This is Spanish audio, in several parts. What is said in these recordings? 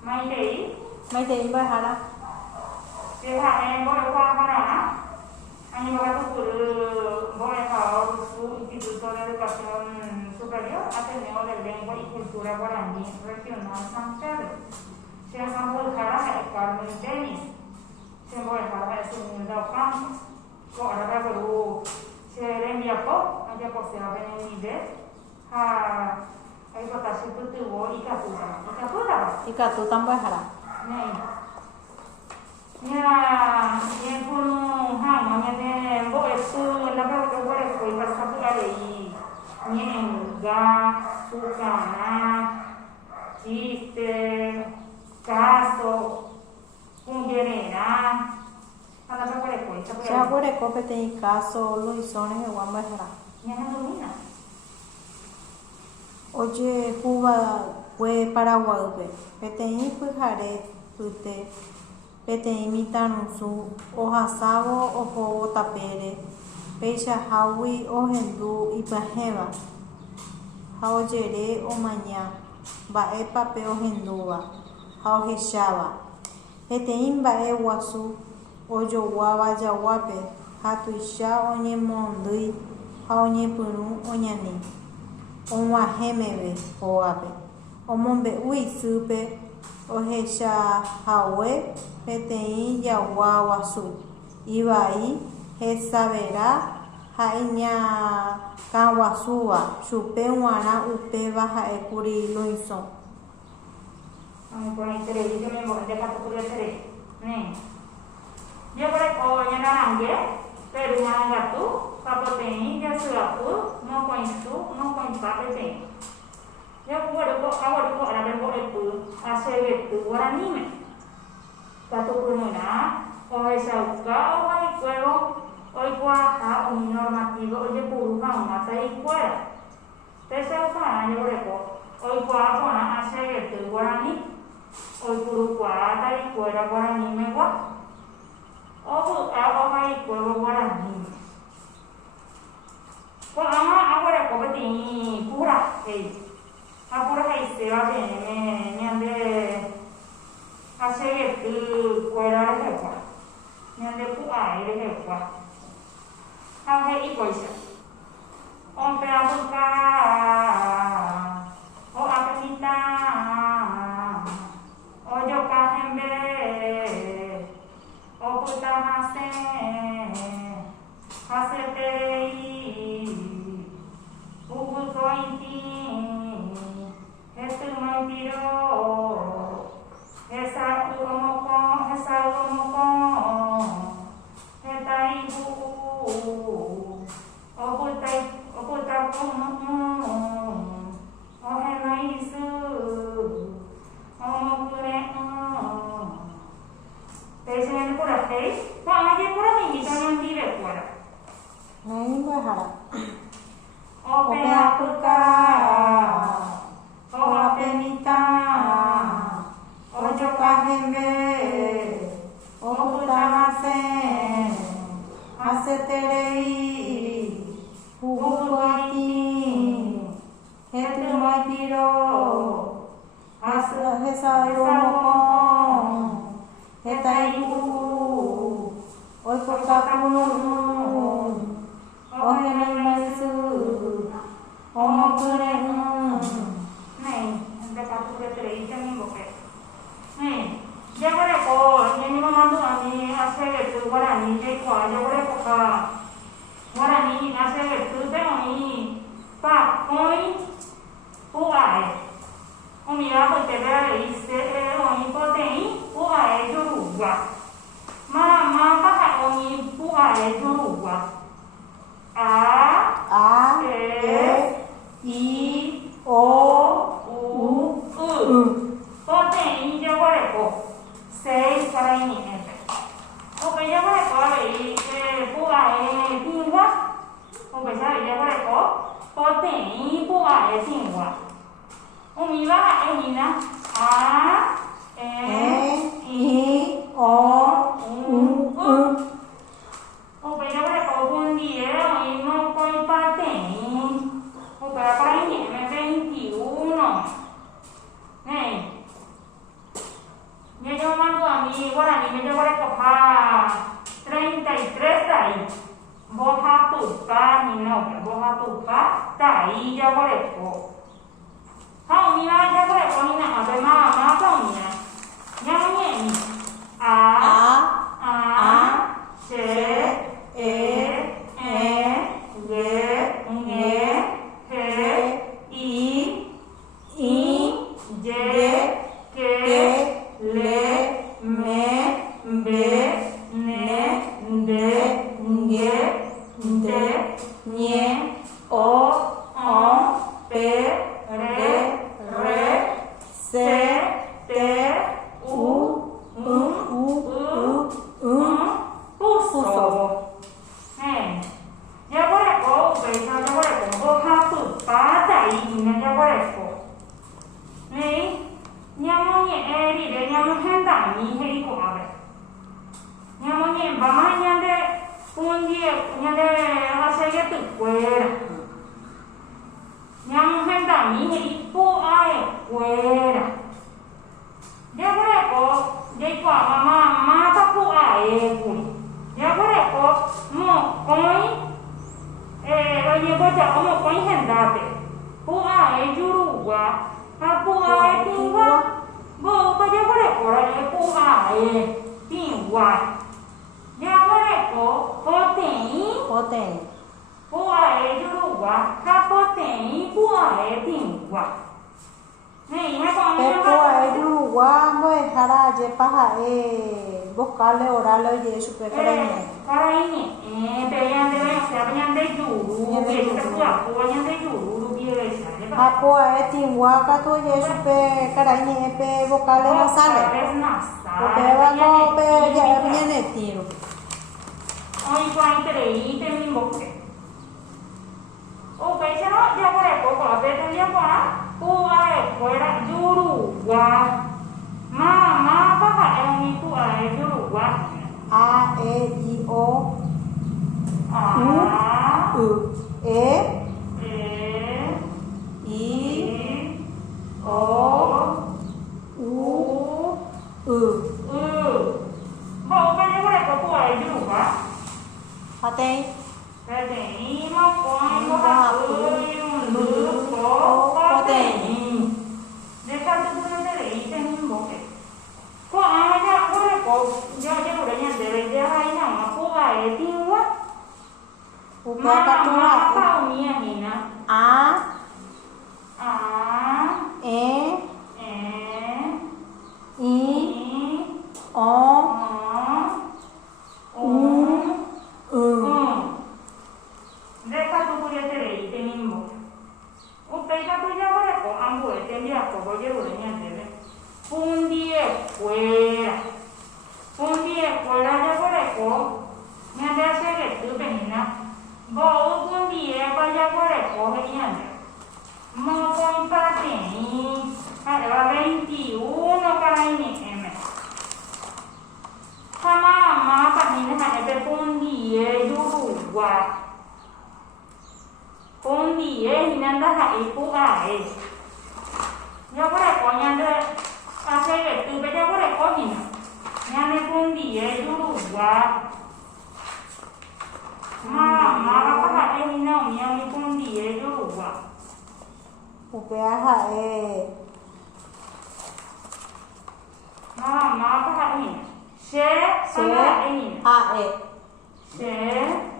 Maitei Bahara. Boleh kalau Instituto de Educación Superior Ateneo de Lengua y Cultura Guaraní Regional Santiago. Se han volcado a Carmen Denis. Se han volcado a Segundo Campo. Ahora baru se envía por, aja por se va a venir ay kota situ tuh Ikatu tambah Bahara. Nya pun nya de bo itu laba ko bore ko pasatu are nya ga sukana chiste caso pungerena para bore ko Ya bore ko pete caso Luisone de Juan Bahara. Nya domina. Oye, Cuba fue Paraguay, Petén fue Jare, Pute, Petén imitaron su hoja sabo, ojo tapere, Pecha Hawi, Ojendu y Pajeva, Haoyere o Mañá, Bae Pape Ojenduba, Haojeshaba, Petén Bae Guasu, Oyo Guaba Yaguape, Hatuisha Oñemondui, Haoñepuru Oñani. Onwahemebe oape omombe'úi sýpe ohechahague peteĩ jagua guasu ivai hesavera ha iñakãguasúva chupe g̃uarã upéva ha'ékuri Luisón. Pero Marangatu, Papotem, Yasurapu, não conheço, não conheço Papotem. Eu vou agora vou a servir Guarani. Tatu Puruna, o Esauka, o Haiquero, o Iguaha, o normativo, o de Puruca, uma Taiquera. Tesauka, o Iguaha, a servir Guarani, o Puruca, Taiquera, Guarani, Megua. Oh, ay, puedo Guarani. Pues ahora como tiene pura, pura se va bien, me han de hacer el cuero de jefa, me han de pura de jefa. Hace y pues, hombre a buscar, o a visitar, o yo cajembe. Oputa hasetei ugutointi etumaipiro esa ugomoko etaibu oputa ohenaisu omokure Pesan por aquí, aja por aquí, jangan tidak kuat. Main Bahara. Ope apuka, ope mita, ojo kahembe, oputa haseterei, ugutoiti, hetumaitiro, hesayomoko. Hetaiku, oi portapun, ohenaisu, omokure. Nih, anda satu dari ini bokeh. Nih, dia boleh kok, ini memandu ani asal itu Guarani, dia kok, dia boleh kok Guarani asal itu ini, pak, koi, puai. Umia poteva essere ogni potente può essere uguale, ma ogni può essere uguale. A, E, I, O, U, potente già vuole po', 6 sarà in niente. Oppure già vuole po' può essere lingua, oppure già vuole po', potente può essere lingua. Umiwa enina A E I O U O pero para confundir y no comparte o para M21 Guarani me llevo a copa 33 daí. Borra tupa, não, borra tupa, daí já vou levar. Hao mi ma já vou levar, ni na abe ma kau ni na. Yang ni a, c, e, vocale orale ye super karaine. Karaine, peyan de siapa yang de juru, biasa tu aku yang de juru biasa. Apo tingwa ka to ye super karaine pe vocale nasale. Porque va no pe ya viene tiro. Hoy cuando te leí te mi boque. O pe no ya por el poco, pe te ya por fuera juru wa. Ma pakai yang itu juru wa. A, E, I, O, U, E, I, O, U, Mau cái này có lại có tuổi juru wa. Atei. Tem uma coisa có tem. Để con tôi nói thế này tem một cái. Có ai ra có lại có do cái đồ đấy nhận để để hay nào mà cô ai tin quá. Mà sao nhỉ nhỉ nè. A, E, I, O, Để con tôi nói thế này tem một. Pega tu ya vale ko ambu tendia ko boje ro nya debe pundie fuera ya vale ko nya de se ke tu benina bo pundie pa ya vale ko nya de mo con parte ni a 21 para ini sama ma pa ni na de pundie dulu wa Pundie hinanda hai pu ai. Ya có lại có nhà đây. Xe về từ bây giờ có lại có hình. Nhà này pundie dulu wa. Ma các bạn em nào nhà này pundie dulu wa. Upea hae. Ma các bạn hình. Se sama ini. A, E. Se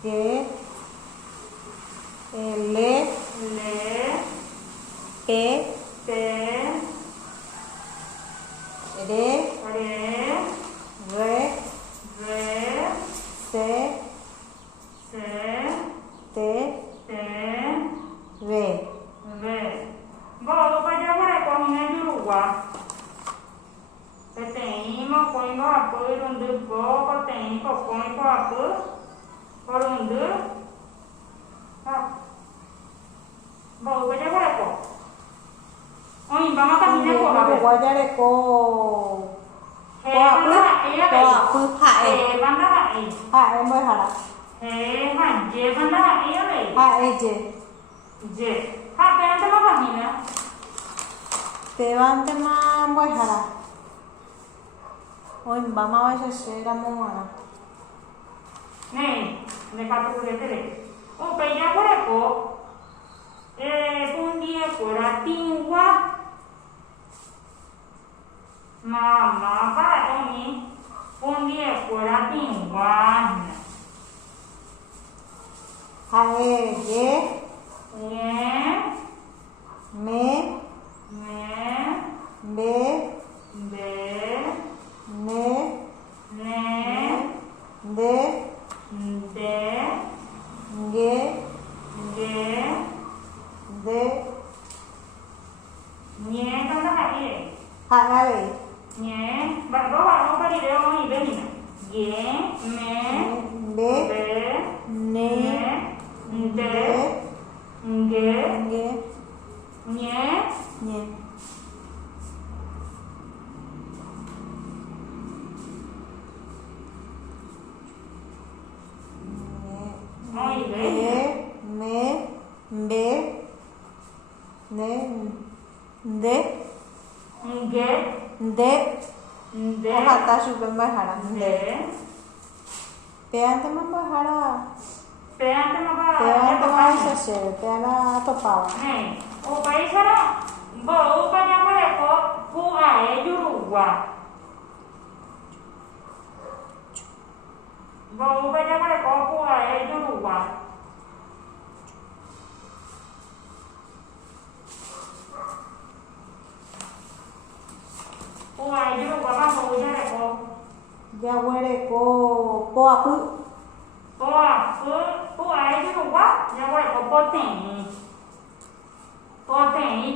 G, L, P, R, C, T, V. Bom, vai agora com a minha de Uruguai. Tem uma coisa com apoio, um de boca, tem cocônio com apoio, por um de. Bom, vai agora com. uruguayareko poapy ha'e mbo'ehára ha'eje pévantema mbo'ehára oimbámavaicha che ramog̃uarã upeijaguareko pundiekuéra tingua mamá para'omi pundiekuéra tingua ha'eje mbe ne nde nge de ha'e bạn có bạn không có đi đâu không bên này mbe ne nde nge nhé me mbe ne nde nde ohata chupe mbo'ehára nde péantema mbo'ehára péantema chéve péara topáva upéicharõ mbo'úpa ñamoreko pu'ae jurugua jaguereko poapy pu'ae jurugua jaguereko poteĩ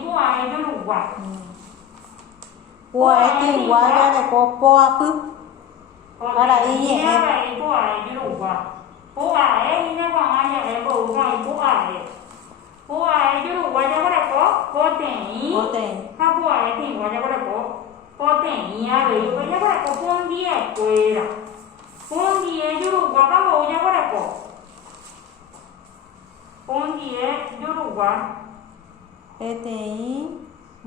pu'ae jurugua pu'ae tingua jareko poapy karai ñe'ẽ pu'ae jurugua pu'ae iñagua'ã ñe'ẽ mbo'úg̃ai pu'ae jurugua jaguereko poteĩ ha pu'ae tingua jaguereko poteĩ avei upe jaguereko pundiekuéra pundie jurugua kambou jaguereko pundie jurugua peteĩ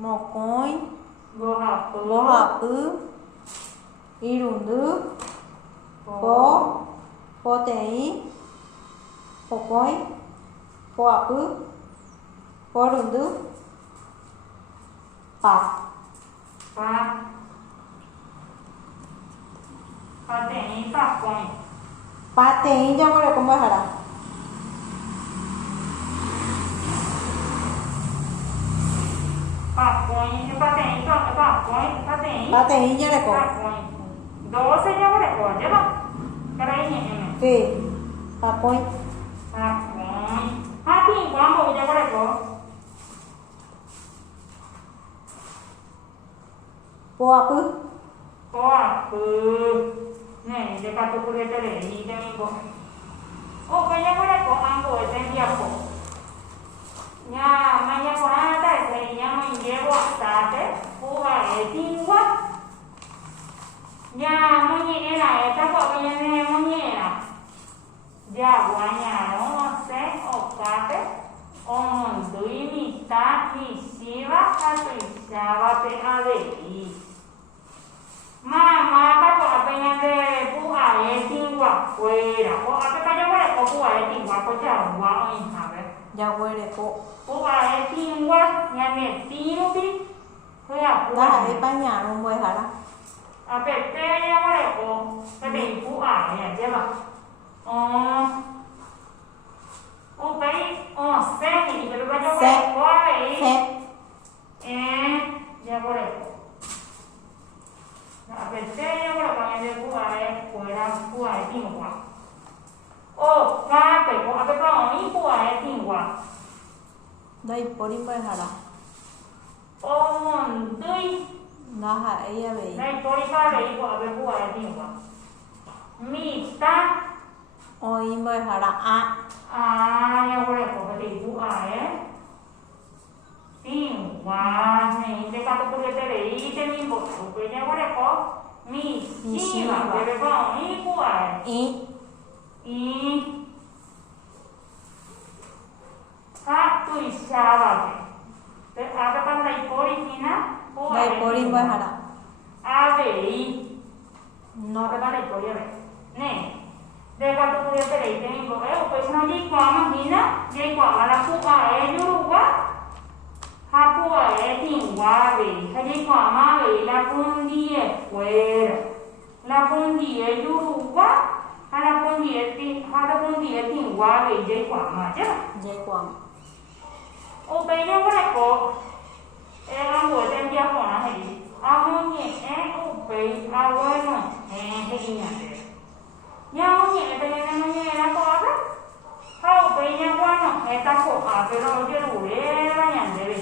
mokõi mbohapy irundy poteĩ pokõi poapy porundy pateĩ pakõi pateĩ jaguereko mbo'ehára pateĩ jareko 12 jaguereko ajépa karai ñe'ẽme sí pakõi ha tingua mbou jaguereko poapy ne ndekatukureterei temimbo upe jaguereko ambo'e tembiapo ñamañaporãta esei ñamoinge guasápe pu'ae tingua ñamoñe'ẽra'e takua'u ñanemoñe'ẽra jagua ñarõ osẽ okápe omondýi mitã michĩva ha tuichávape avei mamá takua'ápe ñande pu'ae tinguakuéra ko'ápe jaguereko pu'ae tinguako jagua oĩhápe jaguereko pu'ae tingua ñametĩ rupi ndaha'épa ñarõ mbo'ehára apete jaguereko peteĩ pu'ae ajéva upéi osẽmi iperupa jaguereko avei jaguereko apete jaguereko ñande pu'ae pu'ae tingua okápe ko'ápe oĩ pu'ae tingua ndaipóri mbo'ehára omondýi ndaha'éi avei ndaipóripa avei ko'ápe pu'ae tingua mitã oĩ mbo'ehára jaguereko peteĩ pu'ae tingua neĩ ndekatukureterei いてみぼこれじゃこれこみしはこればいこあいかといしゃわけであがかんないこりきなこあい đây có đi với hả đó a về nó cái này có vậy nè đây là tôi sẽ để cái mình có cái cái nó đi qua mà đi nè đi qua là phụ ai du quá ha phụ ai thì qua về hay đi qua mà về là phương đi quê là phương đi du quá hay là phương đi thì qua về đi qua mà chứ dây quần ô bây giờ cái có em ăn buổi em đi qua là gì ăn nhẹ em ô bây ăn quên rồi hay gì nhỉ nhau nhẹ từ ngày nó nhẹ nó có đó không bây giờ quan nó người ta khổ ở cái đó chưa đủ để nó nhận được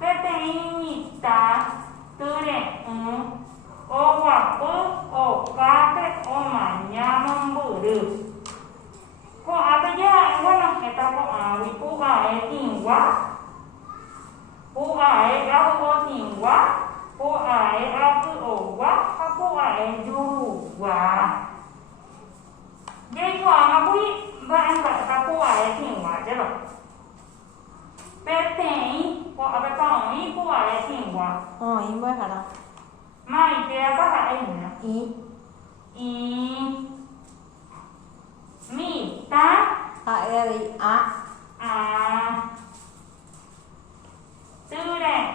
cái tên ta từ này ô hoặc ô cá cái ô mà nhà mong bự được có ở bây giờ quan nó người ta có ở vì cô ấy tiền quá cô ấy đã có tiền quá cô ấy đã cứ ổ quá cô ấy du quá dây quả mà quý bạn phải ta cô ấy thì quả chứ rồi bé tèi quả bé tỏng ý cô ấy thì quả ý với hả đó mai bé có phải nhỉ ý mi ta đi tư này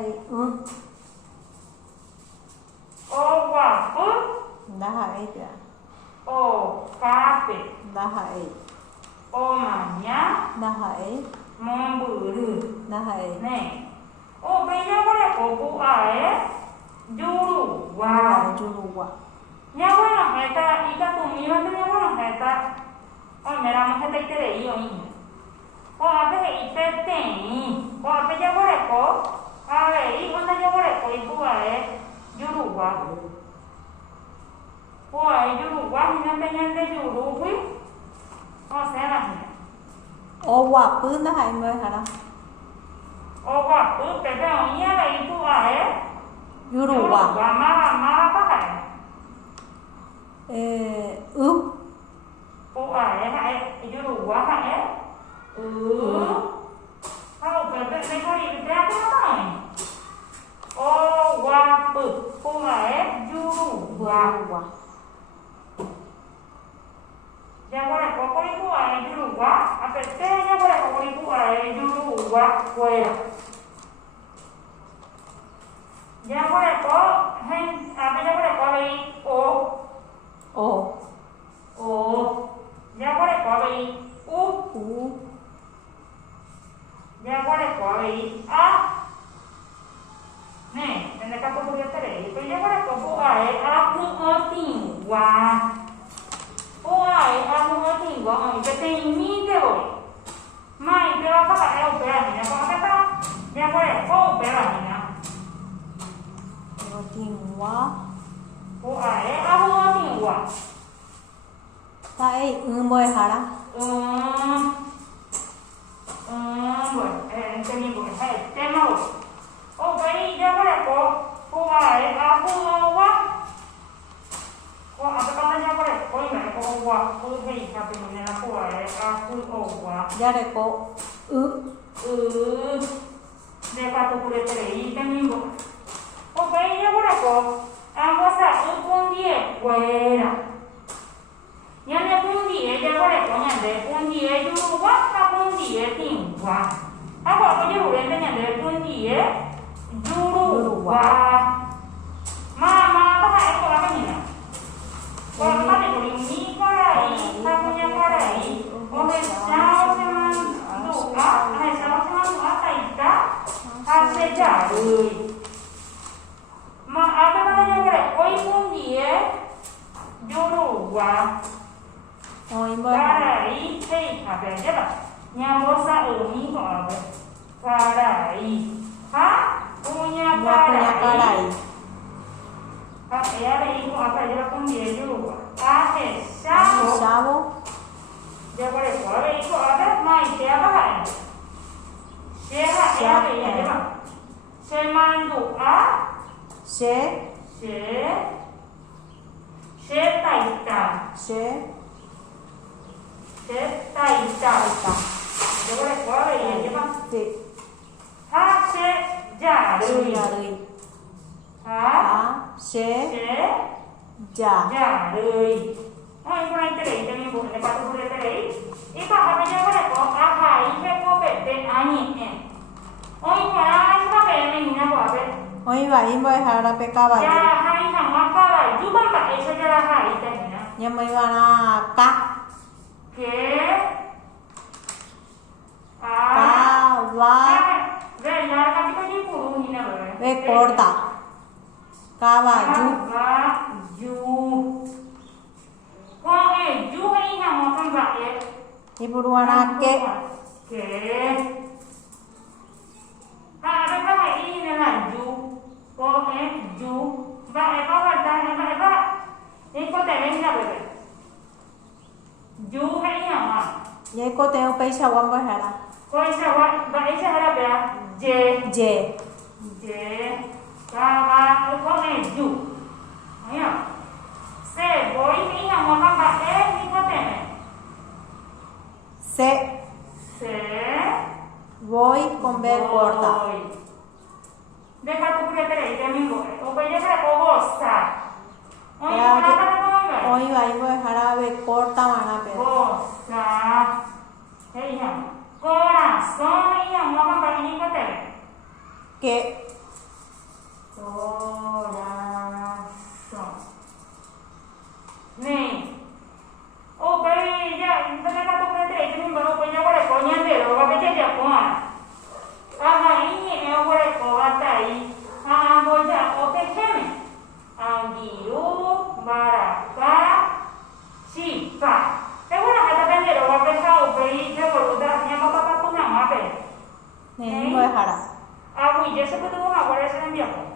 đi ô quả phước đã hại kìa ô cà phê đã hại ô mà nhá đã hại mong bự được đã hại này ô bây giờ có thể có cô ấy du wow du quá nhà có là người ta đi ta cùng nhau thì nhà có là người ta ô mẹ làm cái tay cái đấy rồi có ở cái hệ tay tay có bây giờ có thể có à đấy con ta có thể có cô ấy du wow cô ấy du quá thì nó bên đây du đủ quý có sẽ là ô quả cứ nó hại mới hả đó ô quả cứ cái đó nhớ là cô ấy du đủ quả mà có phải cô ấy hại du đủ quá hại không cái có đi ra cái đó này ô quả bự cô ấy du đủ quá ya boleh pokoknya ku ay dulu wa apa tehnya boleh pokoknya ku ay dulu wa kue ya boleh ko hen apa ya boleh ko lagi o ya boleh ko lagi u ya boleh ko lagi a nih mereka tu boleh terus itu ya boleh ko ku ay aku ngerti wa cô ấy không có tiền của ông cái tiền như thế rồi mai cái đó các bạn em bé này nó có cái đó nhà cô này có bé này nè có tiền quá cô ấy không có tiền quá tại mới hả đó rồi em cho nên cũng hay tem màu ô cái nhà cô này có cô ấy không có quá cô apa katanya boleh oh ini ko wa ko hei tapi mana aku aku wa ya de ko dekat tu boleh terei kan minggu oh kayaknya boleh ko masa pun dia wera yang pun dia dia boleh ko yang pun dia dulu wa pun dia ting wa apa dia boleh tanya pun dia dulu wa mama apa aku apa ni còn có thể của mình có đấy, ta punya có đấy, oleh sao cho đủ đó, hay sao cho nó tay cả, ta sẽ trả lời. Mà ở cái này có thể quay cuốn gì ấy, vô đủ quá. Và đấy, đây là cái rất là nhà bố xã ở Mỹ có và đấy, hả? Punya có đấy. Ya le digo apa ya con dulu hace sabo ya boleh kalau itu apa mai siapa kan siapa ya le ya apa taita. Yo voy a jugar y lleva. Sí. Dạ đời. Ôi con anh tele cho mình buồn để bắt buồn tele. Ý bà hai bên có để có hai cái có bể tên anh nhỉ. Ôi mà ai có bể mình nha bảo bể. Oi va imbo hara pe ka ba. Ya hai thằng nó có lại giúp bạn tại sao ra hai tên nhỉ? Nhưng mà va na ka. Ka va. Ve ya ka ti ko ni puru ni na bể. Ve corta. Ka va ju. Con ấy ju hay thằng nó con vậy. Ibu ana ke. Đây có phải y này là ju. Có em ju. Vậy có phải đây này có. Ini có thể lên ra vậy. Ju hay thằng à? Ye ko te pe sa wa ba hara. Ko isa wa ba isa hara ba. Je. Ka va có em ju. Thấy không? Se voy hay thằng nó con vậy ni có thể này. Se Voy con B corta. Deja tu puñetera y te amigo. O que ya se cogosa. Oi va imbo hara ve corta mana pe. Goza. Hey ya. Corazón y ya no va a venir con te. Que Corazón. Ni. O que ya, deja tu puñetera y te amigo. O que ya va a coñar lo va a pedir ya con. Ini eu boleh kowatai. Boleh oke keme. Angiru baraka sipa. Saya boleh katakan dia doa pesau beri dia berudah nya apa pun nama apa. ne imbo hara. Aku je sebetulnya boleh saya biar.